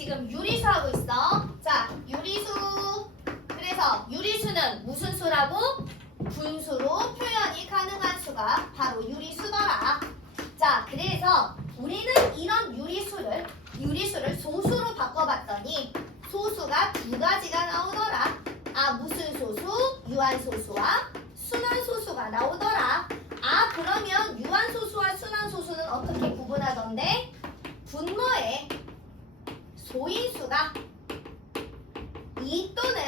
지금 유리수 하고 있어. 자, 유리수. 그래서 유리수는 무슨 수라고? 분수로 표현이 가능한 수가 바로 유리수더라. 자, 그래서 우리는 이런 유리수를 소수로 바꿔봤더니 소수가 두 가지가 나오더라. 아, 무슨 소수? 유한소수와 순환소수가 나오더라. 아, 그러면 유한소수와 순환소수는 어떻게 구분하던데? 분모에 소인수가 2 또는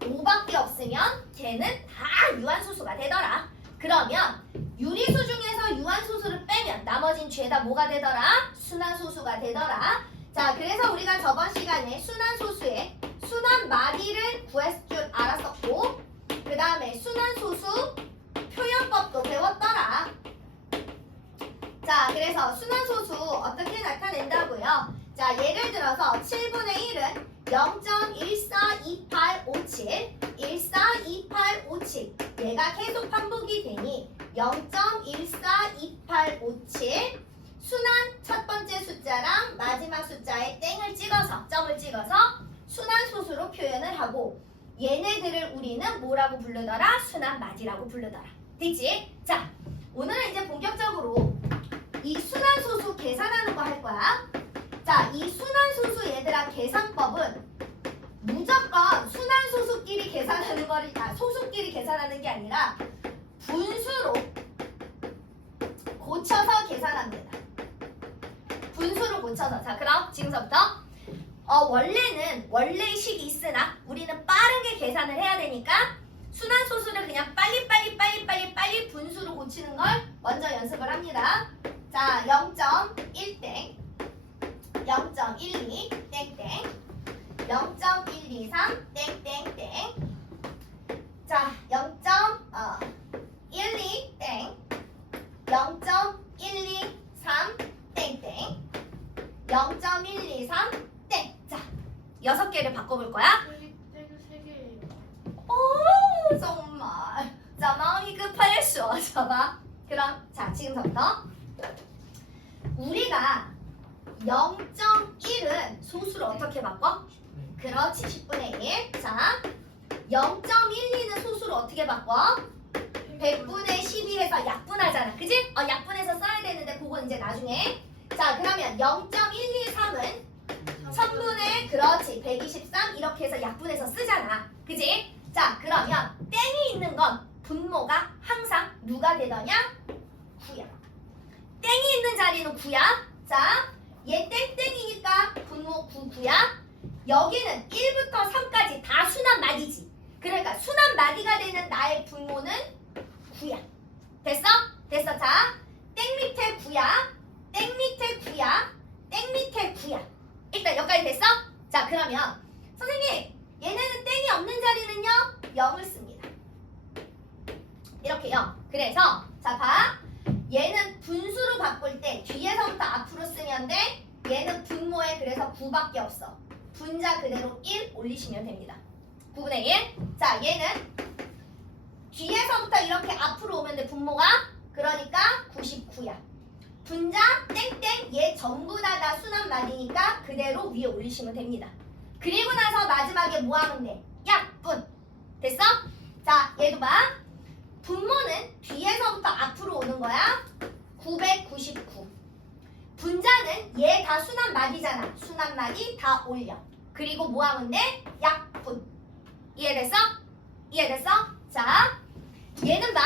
5밖에 없으면 걔는 다 유한소수가 되더라. 그러면 유리수 중에서 유한소수를 빼면 나머진 죄다 뭐가 되더라? 순환소수가 되더라. 자, 그래서 우리가 저번 시간에 순환소수의 순환마디를 구했을 줄 알았었고, 그 다음에 순환소수 표현법도 배웠더라. 자, 그래서 순환소수 어떻게 나타낸다고요? 자, 예를 들어서 7분의 1은 0.142857 142857 얘가 계속 반복이 되니 0.142857 순환 첫 번째 숫자랑 마지막 숫자에 땡을 찍어서 점을 찍어서 순환소수로 표현을 하고, 얘네들을 우리는 뭐라고 부르더라? 순환마디라고 부르더라. 됐지? 자, 오늘은 이제 본격적으로 이 순환소수 계산하는 거 할 거야. 자, 이 순환소수 얘들아 계산법은 무조건 순환소수끼리 계산하는 거를 소수끼리 계산하는 게 아니라 분수로 고쳐서 계산합니다. 분수로 고쳐서. 자, 그럼 지금부터 원래는 원래식이 있으나 우리는 빠르게 계산을 해야 되니까 순환소수를 그냥 빨리 분수로 고치는 걸 먼저 연습을 합니다. 자, 0.1땡 0.12 땡땡 0.123 땡땡땡. 자, 0.12 땡 0.123 땡땡 0.123 땡. 자, 6개를 바꿔볼 거야. 오, 정말. 자, 마음이 급하였어. 잡아. 그럼 자, 지금부터 우리가 0.1은 소수를 어떻게 바꿔? 그렇지, 10분의 1. 자, 0.12는 소수를 어떻게 바꿔? 100분의 12해서 약분하잖아. 그지? 약분해서 써야 되는데 그건 이제 나중에. 자, 그러면 0.123은 1000분의 그렇지 123 이렇게 해서 약분해서 쓰잖아. 그지? 자, 그러면 땡이 있는 건 분모가 항상 누가 되더냐? 9야. 땡이 있는 자리는 9야. 자, 얘 땡땡이니까 분모 9, 9야. 여기는 1부터 3까지 다 순환마디지. 그러니까 순환마디가 되는 나의 분모는 9야. 됐어? 됐어. 자, 땡 밑에 9야. 땡 밑에 9야. 땡 밑에 9야. 일단 여기까지 됐어? 자, 그러면 선생님, 얘네는 땡이 없는 자리는요? 0을 씁니다. 이렇게 0. 그래서 자, 봐. 얘는 분수로 바꿀 때 뒤에서부터 앞으로 쓰면 돼. 얘는 분모에 그래서 9밖에 없어. 분자 그대로 1 올리시면 됩니다. 9분의 1. 자, 얘는 뒤에서부터 이렇게 앞으로 오면 돼. 분모가. 그러니까 99야. 분자 땡땡 얘 전부 다 순환마디니까 그대로 위에 올리시면 됩니다. 그리고 나서 마지막에 뭐 하면 돼? 약분. 됐어? 자, 얘도 봐. 분모는 뒤에서부터 앞으로 오는 거야. 999. 분자는 얘 다 순환마디잖아. 순환마디 다 올려. 그리고 뭐 하면 돼? 약분. 이해됐어? 이해됐어? 자, 얘는 봐.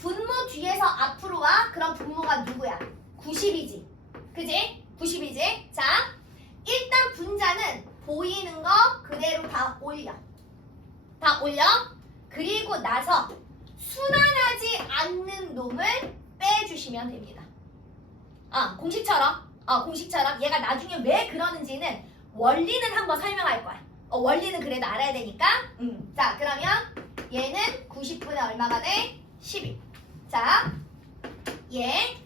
분모 뒤에서 앞으로 와. 그럼 분모가 누구야? 90이지. 그지? 90이지? 자, 일단 분자는 보이는 거 그대로 다 올려. 다 올려. 그리고 나서 순환하지 않는 놈을 빼주시면 됩니다. 공식처럼 얘가 나중에 왜 그러는지는 원리는 한번 설명할 거야. 원리는 그래도 알아야 되니까. 자, 그러면 얘는 90분의 얼마가 돼? 12. 자, 얘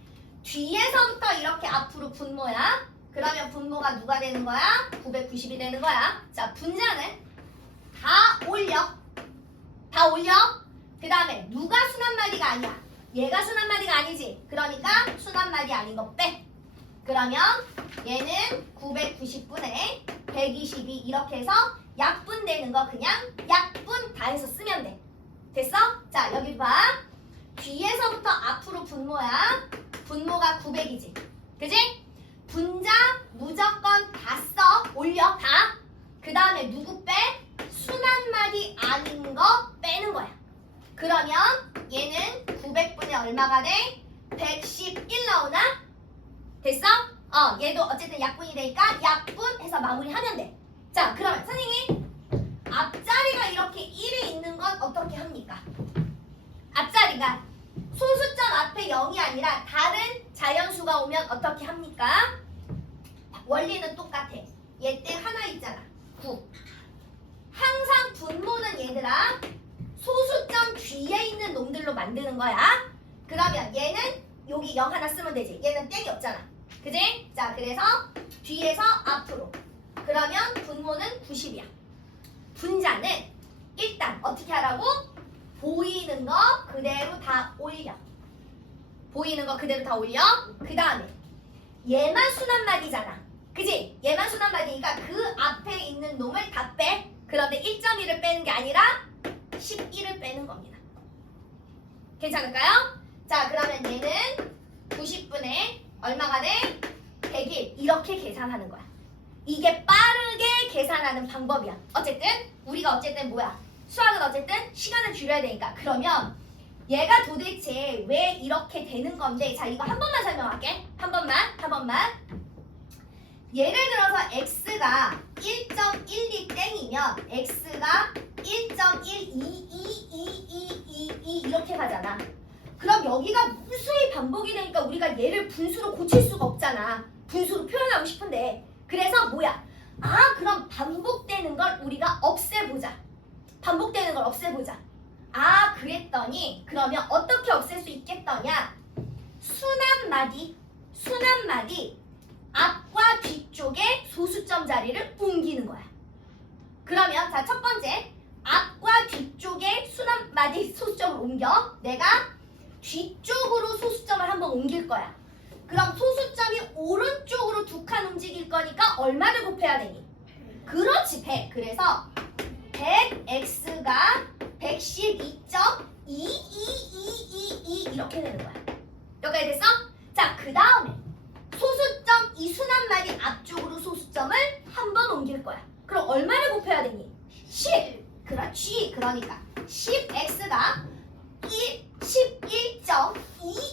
뒤에서부터 이렇게 앞으로 분모야. 그러면 분모가 누가 되는 거야? 990이 되는 거야. 자, 분자는 다 올려. 다 올려. 그 다음에 누가 순환마디가 아니야? 얘가 순환마디가 아니지. 그러니까 순환마디 아닌 거 빼. 그러면 얘는 990분의 122 이렇게 해서 약분되는 거 그냥 약분 다 해서 쓰면 돼. 됐어? 자, 여기 봐. 뒤에서부터 앞으로 분모야. 분모가 900이지. 그지? 분자 무조건 다 써. 올려. 다. 그 다음에 누구 빼? 순한마디 아닌 거 빼는 거야. 그러면 얘는 900분의 얼마가 돼? 111 나오나? 됐어? 얘도 어쨌든 약분이 되니까 약분해서 마무리하면 돼. 자, 그러면 선생님 앞자리가 이렇게 1이 있는 건 어떻게 합니까? 앞자리가 소수점 앞에 0이 아니라 다른 자연수가 오면 어떻게 합니까? 원리는 똑같아. 얘 때 하나 있잖아. 9. 항상 분모는 얘들아 소수점 뒤에 있는 놈들로 만드는 거야. 그러면 얘는 여기 0 하나 쓰면 되지. 얘는 땡이 없잖아. 그지? 자, 그래서 뒤에서 앞으로. 그러면 분모는 90이야. 분자는 일단 어떻게 하라고? 보이는 거 그대로 다 올려. 보이는 거 그대로 다 올려. 그 다음에 얘만 순한마디잖아. 그지? 얘만 순한마디니까 그 앞에 있는 놈을 다 빼. 그런데 1.1을 빼는 게 아니라 11을 빼는 겁니다. 괜찮을까요? 자, 그러면 얘는 90분의 얼마가 돼? 100일. 이렇게 계산하는 거야. 이게 빠르게 계산하는 방법이야. 어쨌든 우리가 어쨌든 뭐야? 수학은 어쨌든 시간을 줄여야 되니까. 그러면 얘가 도대체 왜 이렇게 되는 건데, 자, 이거 한 번만 설명할게. 한 번만. 예를 들어서 x가 1.12 땡이면 x가 1.1222222 이렇게 가잖아. 그럼 여기가 무수히 반복이 되니까 우리가 얘를 분수로 고칠 수가 없잖아. 분수로 표현하고 싶은데. 그래서 뭐야? 그럼 반복되는 걸 우리가 없애보자. 반복되는 걸 없애보자. 그랬더니 그러면 어떻게 없앨 수 있겠더냐? 순한마디 앞과 뒤쪽에 소수점 자리를 옮기는 거야. 그러면 자, 첫 번째 앞과 뒤쪽에 순한마디 소수점을 옮겨. 내가 뒤쪽으로 소수점을 한번 옮길 거야. 그럼 소수점이 오른쪽으로 두 칸 움직일 거니까 얼마를 곱해야 되니? 그렇지, 100. 그래서 100x가 112.22222 이렇게 되는 거야. 여기까지 됐어? 자, 그 다음에 소수점 이 순한마디 앞쪽으로 소수점을 한 번 옮길 거야. 그럼 얼마를 곱해야 되니? 10. 그렇지. 그러니까 10x가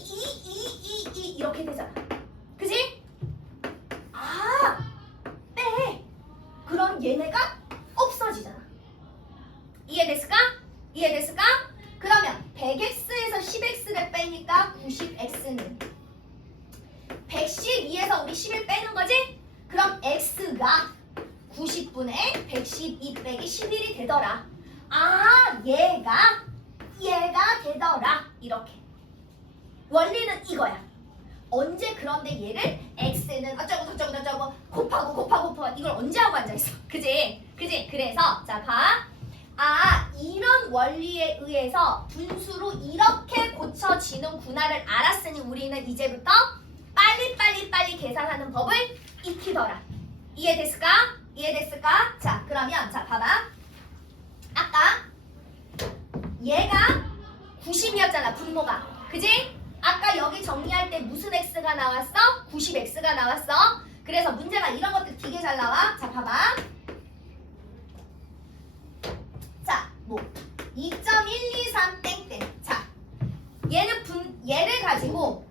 11.22222 이렇게 되잖아. 그지? 빼. 그럼 얘네가 없어지잖아. 이해됐을까? 그러면 100x에서 10x를 빼니까 90x는 112에서 우리 10을 빼는 거지? 그럼 x가 90분의 112 빼기 11이 되더라. 얘가 되더라. 이렇게. 원리는 이거야. 언제 그런데 얘를 x는 어쩌고 저쩌고 곱하고 이걸 언제 하고 앉아있어. 그지? 그래서 자, 봐. 이런 원리에 의해서 분수로 이렇게 고쳐지는구나를 알았으니 우리는 이제부터 빨리 계산하는 법을 익히더라. 이해됐을까? 자, 그러면 자, 봐봐. 아까 얘가 90이었잖아, 분모가. 그지? 아까 여기 정리할 때 무슨 x가 나왔어? 90x가 나왔어. 그래서 문제가 이런 것들 되게 잘 나와. 자, 봐봐. 자, 2.123 땡땡. 자, 얘를 가지고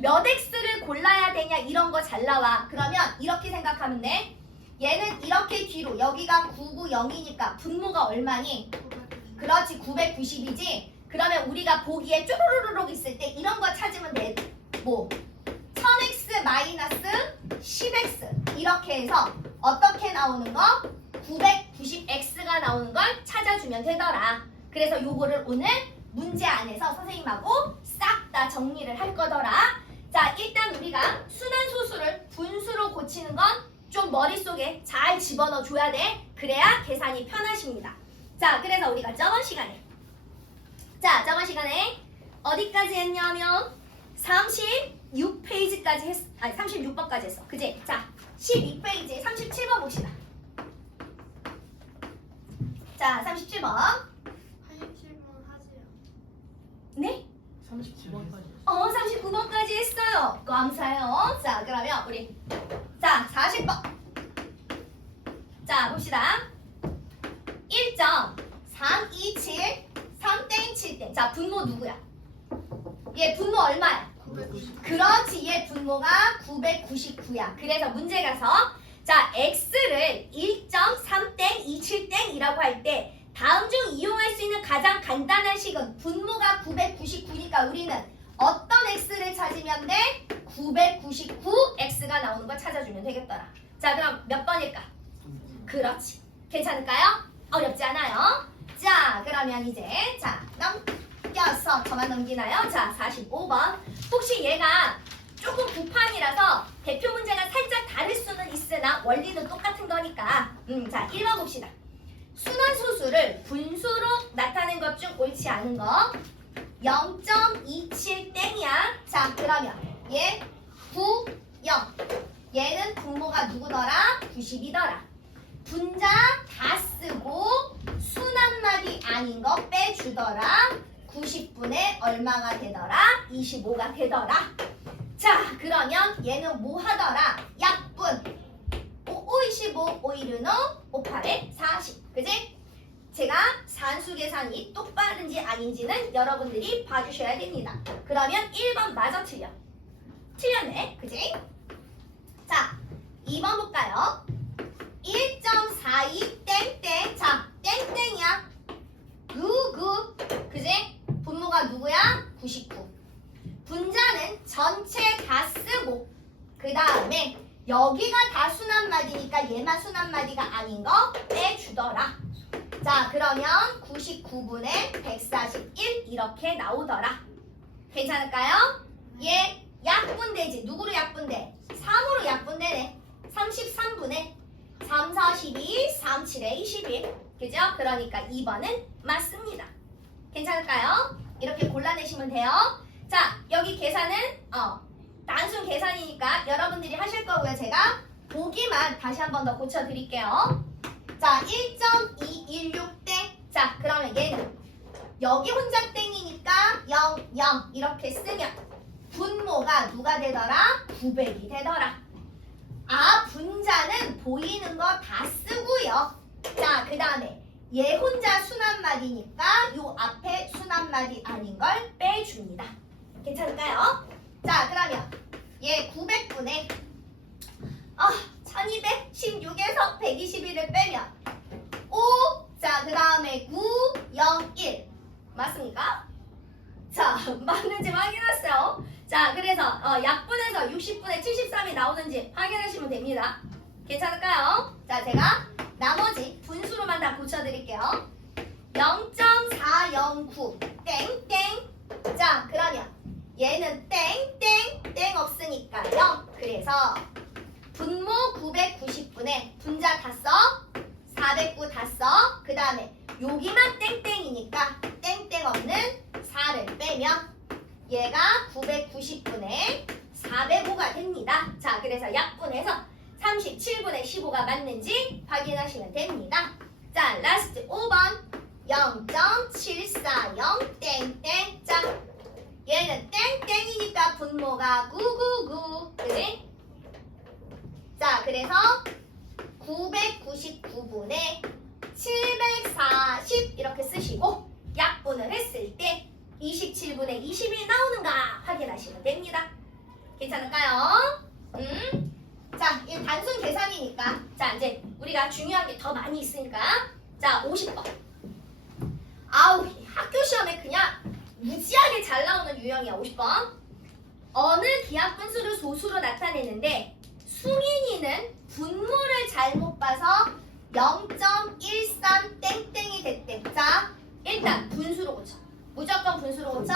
몇 x를 골라야 되냐 이런 거 잘 나와. 그러면 이렇게 생각하면 돼. 얘는 이렇게 뒤로 여기가 990이니까 분모가 얼마니? 그렇지, 990이지. 그러면 우리가 보기에 쪼르르륵 있을 때 이런 거 찾으면 돼. 1000x 마이너스 10x 이렇게 해서 어떻게 나오는 거? 990x가 나오는 걸 찾아주면 되더라. 그래서 요거를 오늘 문제 안에서 선생님하고 싹 다 정리를 할 거더라. 자, 일단 우리가 순한 소수를 분수로 고치는 건 좀 머릿속에 잘 집어넣어 줘야 돼. 그래야 계산이 편하십니다. 자, 그래서 우리가 저번 시간에 어디까지 했냐면 30 36페이지까지 했어. 아니 36번까지 했어. 그지? 자 12페이지 37번 봅시다. 자 37번. 87번 하세요. 네? 39번까지. 39번까지 했어요. 감사해요. 자 그러면 우리 자 40번. 자 봅시다. 1.327 3땡 7땡. 자 분모 누구야? 얘 분모 얼마야? 990. 그렇지. 얘 분모가 999야. 그래서 문제 가서 자 x를 1.3땡 27땡이라고 할 때 다음 중 이용할 수 있는 가장 간단한 식은 분모가 999니까 우리는 어떤 x를 찾으면 돼? 999x가 나오는 걸 찾아주면 되겠더라. 자 그럼 몇 번일까? 그렇지. 괜찮을까요? 어렵지 않아요? 자 그러면 이제 자 넘겨서 저만 넘기나요? 자 45번. 혹시 얘가 조금 구판이라서 대표 문제가 살짝 다를 수는 있으나 원리는 똑같은 거니까 자 1번 봅시다. 순환소수를 분수로 나타낸 것 중 옳지 않은 거 0.27땡이야. 자 그러면 얘 9, 0 얘는 분모가 누구더라? 90이더라. 분자 다 쓰고 순환말이 아닌 거 빼주더라. 90분의 얼마가 되더라? 25가 되더라. 자 그러면 얘는 뭐 하더라? 약분 5, 25, 5, 1, 5, 8에 40 그지? 제가 산수 계산이 똑바른지 아닌지는 여러분들이 봐주셔야 됩니다. 그러면 1번 마저 틀려. 틀렸네. 그지? 자 2번 볼까요? 1.42 땡땡. 자 땡땡이야. 누구? 그지? 분모가 누구야? 99. 분자는 전체 다 쓰고 그 다음에 여기가 다 순환마디니까 얘만 순환마디가 아닌 거 빼주더라. 자 그러면 99분의 141 이렇게 나오더라. 괜찮을까요? 얘 약분되지. 누구로 약분돼? 3으로 약분되네. 33분의 3, 42, 3, 7에 21 그죠? 그러니까 2번은 맞습니다. 괜찮을까요? 이렇게 골라내시면 돼요. 자 여기 계산은 단순 계산이니까 여러분들이 하실 거고요. 제가 보기만 다시 한 번 더 고쳐드릴게요. 자 1.216땡. 자 그러면 얘는 여기 혼자 땡이니까 0, 0 이렇게 쓰면 분모가 누가 되더라? 900이 되더라. 아 분자는 보이는 거 다 쓰고요. 자 그 다음에 얘 혼자 순환말이니까 요 앞에 순환말이 아닌 걸 빼줍니다. 괜찮을까요? 자 그러면 얘 900분의 1216에서 121을 빼면 5. 자 그 다음에 9, 0, 1 맞습니까? 자 맞는지 확인하세요. 자 그래서 약분해서 60분의 73이 나오는지 확인하시면 됩니다. 괜찮을까요? 자 제가 나머지 분수로만 다 고쳐드릴게요. 0.409 땡땡. 자 그러면 얘는 땡땡 없으니까 0. 그래서 분모 990분에 분자 다 써. 409 다 써. 그 다음에 여기만 땡땡이니까 땡땡 없는 4를 빼면 얘가 990분의 405가 됩니다. 자 그래서 약분해서 37분의 15가 맞는지 확인하시면 됩니다. 자 라스트 5번 0.740 땡땡. 자 얘는 땡땡이니까 분모가 999 그지? 자 그래서 999분의 740 이렇게 쓰시고 약분을 했을 때 27분의 20이 나오는가 확인하시면 됩니다. 괜찮을까요? 자, 이 단순 계산이니까 자 이제 우리가 중요한 게 더 많이 있으니까 자 50번. 아우 학교 시험에 그냥 무지하게 잘 나오는 유형이야. 50번. 어느 기하 분수를 소수로 나타내는데 승인이는 분모를 잘못 봐서 0.13 땡땡이 됐대. 자 일단 분수로 고쳐. 무조건 분수로 고쳐.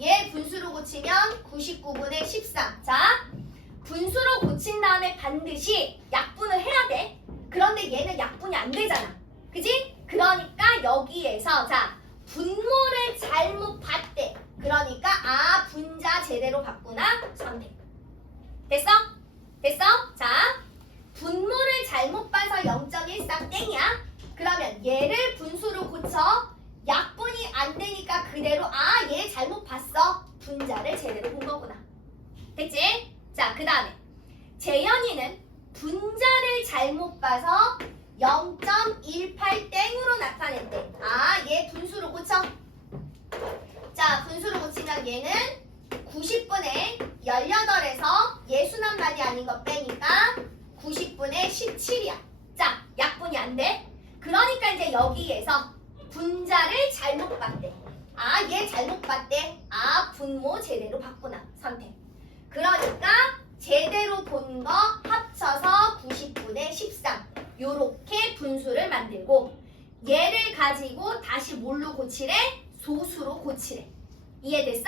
얘 분수로 고치면 99분의 13. 자 분수로 고친 다음에 반드시 약분을 해야 돼. 그런데 얘는 약분이 안 되잖아. 그지? 그러니까 여기에서 자 분모를 잘못 봤대. 그러니까 분자 제대로 봤구나. 선택. 됐어? 됐어? 자, 분모를 잘못 봐서 0.14 땡이야. 그러면 얘를 분수로 고쳐 약분이 안 되니까 그대로 얘 잘못 봤어. 분자를 제대로 본 거구나. 됐지? 자, 그 다음에 재현이는 분자를 잘못 봐서 0.18 땡으로 나타냈대. 얘 분수로 고쳐. 자, 분수로 고치면 얘는 90분의 18에서 얘 순환반이 아닌 거 빼니까 90분의 17이야. 자, 약분이 안 돼. 그러니까 이제 여기에서 분자를 잘못 봤대. 얘 잘못 봤대. 분모 제대로 봤구나. 선택. 그러니까 제대로 본 거 합쳐서 90분의 13. 요렇게 분수를 만들고 얘를 가지고 다시 뭘로 고치래? 소수로 고치래. 이해됐어?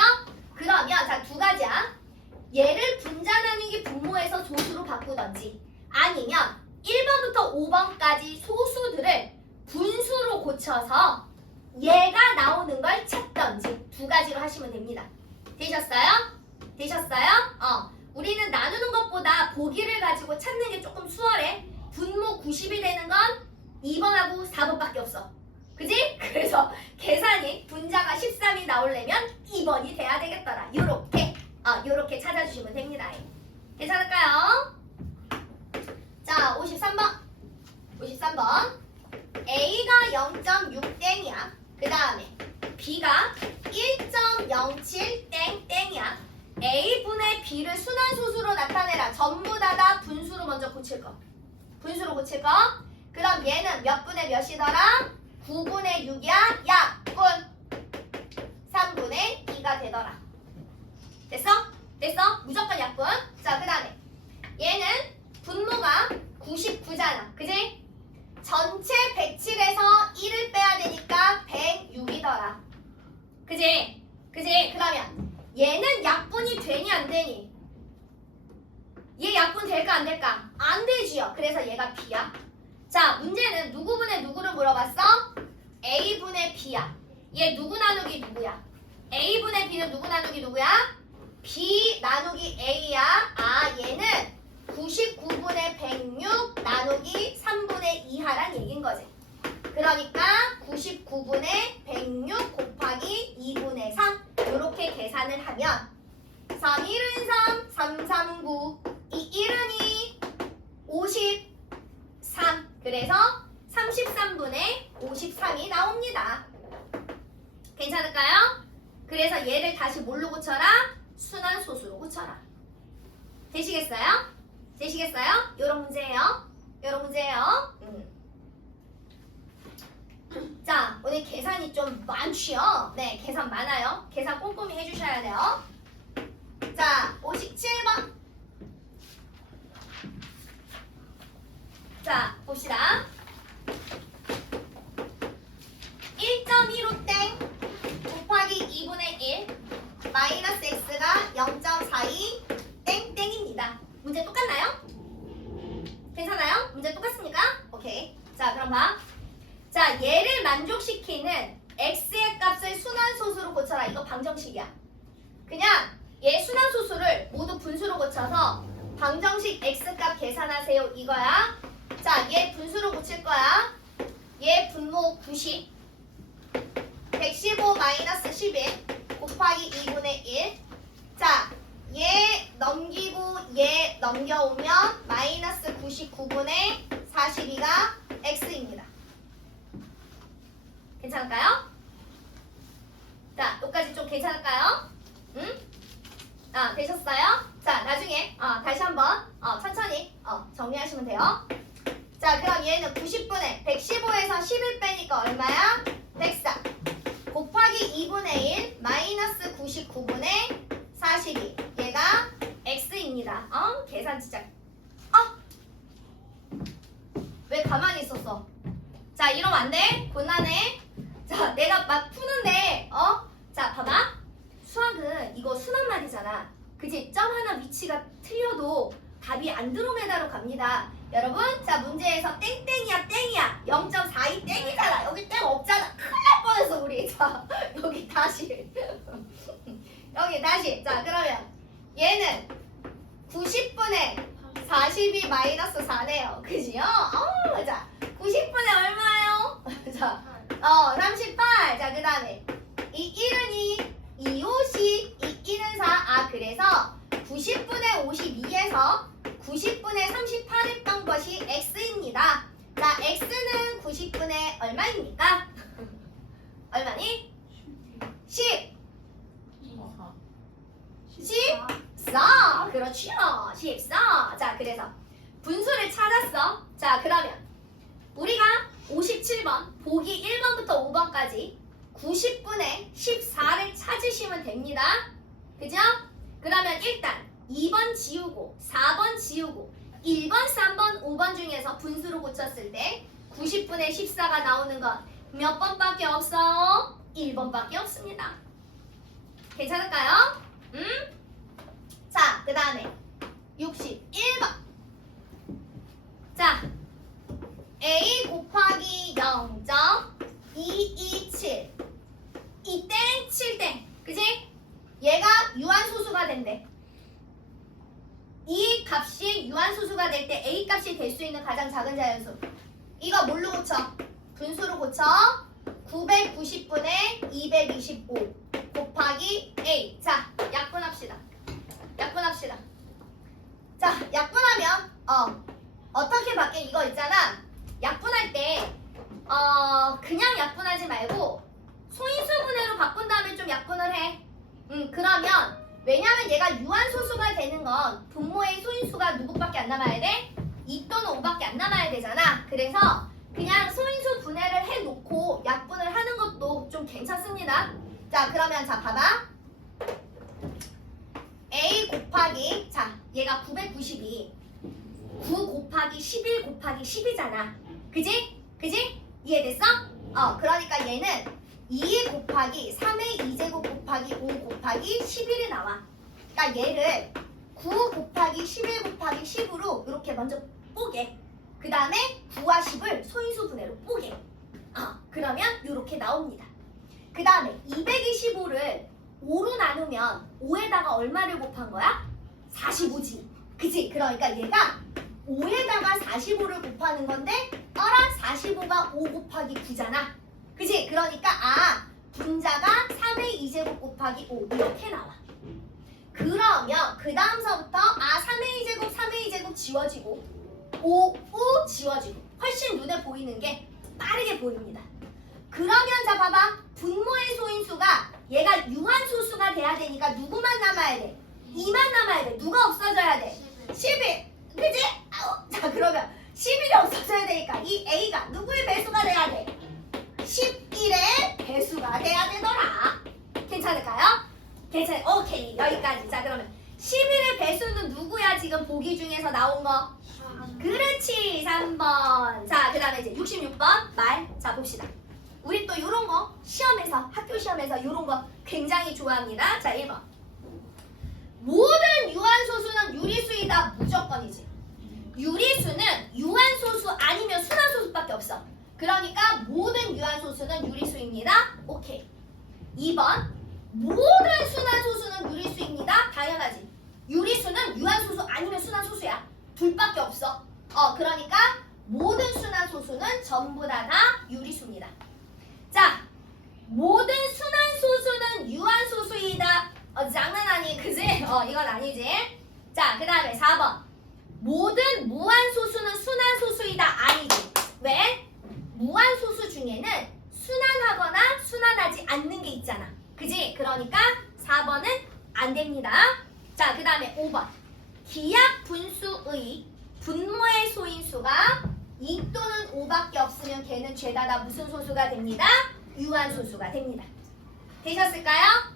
그러면 자, 두 가지야. 얘를 분자 나누기 분모에서 소수로 바꾸던지 아니면 1번부터 5번까지 소수들을 분수로 고쳐서 얘가 나오는 걸 찾던지 두 가지로 하시면 됩니다. 되셨어요? 되셨어요? 우리는 나누는 것보다 보기를 가지고 찾는 게 조금 수월해. 분모 90이 되는 건 2번하고 4번밖에 없어. 그지? 그래서 계산이 분자가 13이 나오려면 2번이 돼야 되겠더라. 요렇게 찾아주시면 됩니다. 괜찮을까요? 자, 53번. A가 0.6땡이야. 그 다음에 B가 1.07 땡이야. A분의 B를 순환소수로 나타내라. 전부 다 분수로 먼저 고칠 거. 그럼 얘는 몇 분의 몇이더라? 9분의 6이야. 약분 3분의 2가 되더라. 됐어? 무조건 약분. 자, 그 다음에 얘는 분모가 99잖아. 그지? 전체 107에서 1을 빼야 되니까 106이더라. 그지? 그러면 얘는 약분이 되니 안 되니? 얘 약분 될까 안 될까? 안 되지요. 그래서 얘가 B야. 자, 문제는 누구분의 누구를 물어봤어? A분의 B야. 얘 누구 나누기 누구야? A분의 B는 누구 나누기 누구야? B 나누기 A야. 얘는 99분의 106 나누기 3분의 2하란 얘긴 거지. 그러니까 99분의 106 곱하기 2분의 3 이렇게 계산을 하면 3, 1은 3, 3, 3, 9 2, 1은 2, 53 그래서 33분의 53이 나옵니다. 괜찮을까요? 그래서 얘를 다시 뭘로 고쳐라? 순환소수로 고쳐라. 되시겠어요? 요런 문제예요. 자, 오늘 계산이 좀 많지요? 네, 계산 많아요. 계산 꼼꼼히 해주셔야 돼요. 자, 57번. 자, 봅시다. 1.15땡 곱하기 2분의 1 마이너스 x가 0.42 땡땡입니다. 문제 똑같나요? 괜찮아요? 문제 똑같습니까? 오케이. 자, 그럼 봐. 자, 얘를 만족시키는 x의 값을 순환소수로 고쳐라. 이거 방정식이야. 그냥 얘 순환소수를 모두 분수로 고쳐서 방정식 x값 계산하세요. 이거야. 자, 얘 분수로 고칠 거야. 얘 분모 90 115 마이너스 11 곱하기 2분의 1. 자, 얘 넘기고 얘 넘겨오면 마이너스 99분의 42가 x입니다. 괜찮을까요? 자, 여기까지 좀 괜찮을까요? 응? 되셨어요? 자, 나중에 다시 한번 천천히 정리하시면 돼요. 자, 그럼 얘는 90분의 115에서 11 빼니까 얼마야? 104 곱하기 2분의 1 마이너스 99분의 42 얘가 x입니다. 계산 진짜 왜 가만히 있었어? 자, 이러면 안 돼. 곤란해. 자, 내가 막 푸는데 자, 봐봐. 수학은 이거 순환말이잖아. 그치? 점 하나 위치가 틀려도 답이 안드로메다로 갑니다. 여러분, 자, 문제에서 땡땡이야 땡이야 0.42 땡이잖아. 여기 땡 없잖아. 큰일 날 뻔했어 우리. 자, 여기 다시 여기 다시. 자, 그러면 얘는 90분의 42 마이너스 4네요. 그지요? 자, 90분의 얼마예요? 자, 38. 자, 그 다음에 이 1은 2, 이 50, 이 1은 4. 아, 그래서 90분의 52에서 90분의 38을 뺀 것이 x입니다. 자, x는 90분의 얼마입니까? 얼마니? 10. 14. 그렇지요. 14. 자, 그래서 분수를 찾았어. 자, 그러면 우리가 57번, 보기 1번부터 5번까지 90분의 14를 찾으시면 됩니다. 그죠? 그러면 일단 2번 지우고 4번 지우고 1번, 3번, 5번 중에서 분수로 고쳤을 때 90분의 14가 나오는 건 몇 번밖에 없어? 1번밖에 없습니다. 괜찮을까요? 자, 그 다음에 61번. 자, a 곱하기 0.227 이땡 7땡 그지? 얘가 유한소수가 된대. 이 값이 유한소수가 될 때 a 값이 될 수 있는 가장 작은 자연수. 이거 뭘로 고쳐? 분수로 고쳐. 990분의 225 곱하기 a. 자, 약분합시다. 약분합시다. 자, 약분하면 어떻게 바뀌? 이거 있잖아. 약분할 때 그냥 약분하지 말고 소인수분해로 바꾼 다음에 좀 약분을 해. 그러면 왜냐면 얘가 유한소수가 되는 건 분모의 소인수가 누구밖에 안 남아야 돼? 2 또는 5밖에 안 남아야 되잖아. 그래서 그냥 소인수 분해를 해놓고 약분을 하는 것도 좀 괜찮습니다. 자, 그러면 자 봐봐. a 곱하기 자 얘가 992 9 곱하기 11 곱하기 10이잖아. 그지? 그지? 이해됐어? 그러니까 얘는 2 곱하기 3의 2제곱 곱하기 5 곱하기 11이 나와. 그러니까 얘를 9 곱하기 11 곱하기 10으로 이렇게 먼저 뽀개. 그 다음에 9와 10을 소인수 분해로 뽀개. 그러면 이렇게 나옵니다. 그 다음에 225를 5로 나누면 5에다가 얼마를 곱한 거야? 45지. 그치? 그러니까 얘가 5에다가 45를 곱하는 건데 45가 5 곱하기 9잖아. 그치? 그러니까 분자가 3의 2제곱 곱하기 5 이렇게 나와. 그러면 그 다음서부터 3의 2제곱 3의 2제곱 지워지고 5 지워지고 훨씬 눈에 보이는 게 빠르게 보입니다. 그러면 자 봐봐. 분모의 소인수가 얘가 유한소수가 돼야 되니까 누구만 남아야 돼? 2만 남아야 돼. 누가 없어져야 돼? 11. 그치? 자, 그러면 11이 없어져야 되니까 이 A가 누구의 배수가 돼야 돼? 11의 배수가 돼야 되더라. 괜찮을까요? 오케이. 여기까지. 자, 그러면 11의 배수는 누구야? 지금 보기 중에서 나온 거. 그렇지. 3번. 자, 그 다음에 이제 66번 말. 자, 봅시다. 우리 또 요런 거 시험에서 학교 시험에서 요런 거 굉장히 좋아합니다. 자, 1번. 모든 유한소수는 유리수이다. 무조건이지. 유리수는 유한소수 아니면 순환소수밖에 없어. 그러니까 모든 유한소수는 유리수입니다. 오케이. 2번. 모든 순환소수는 유리수입니다. 당연하지. 유리수는 유한소수 아니면 순환소수야. 둘밖에 없어. 그러니까 모든 순환소수는 전부 다 유리수입니다. 자, 모든 순환소수는 유한소수이다. 장난 아니, 그지? 이건 아니지. 자, 그 다음에 4번. 모든 무한소수는 순환소수이다. 아니지. 왜? 무한소수 중에는 순환하거나 순환하지 않는 게 있잖아. 그지? 그러니까 4번은 안 됩니다. 자, 그 다음에 5번. 기하 분수의 분모의 소인수가 2 또는 5밖에 없으면 걔는 죄다 다 무슨 소수가 됩니다? 유한소수가 됩니다. 되셨을까요?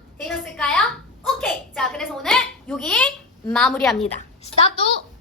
오케이. 자, 그래서 오늘 여기 마무리합니다. 스타트!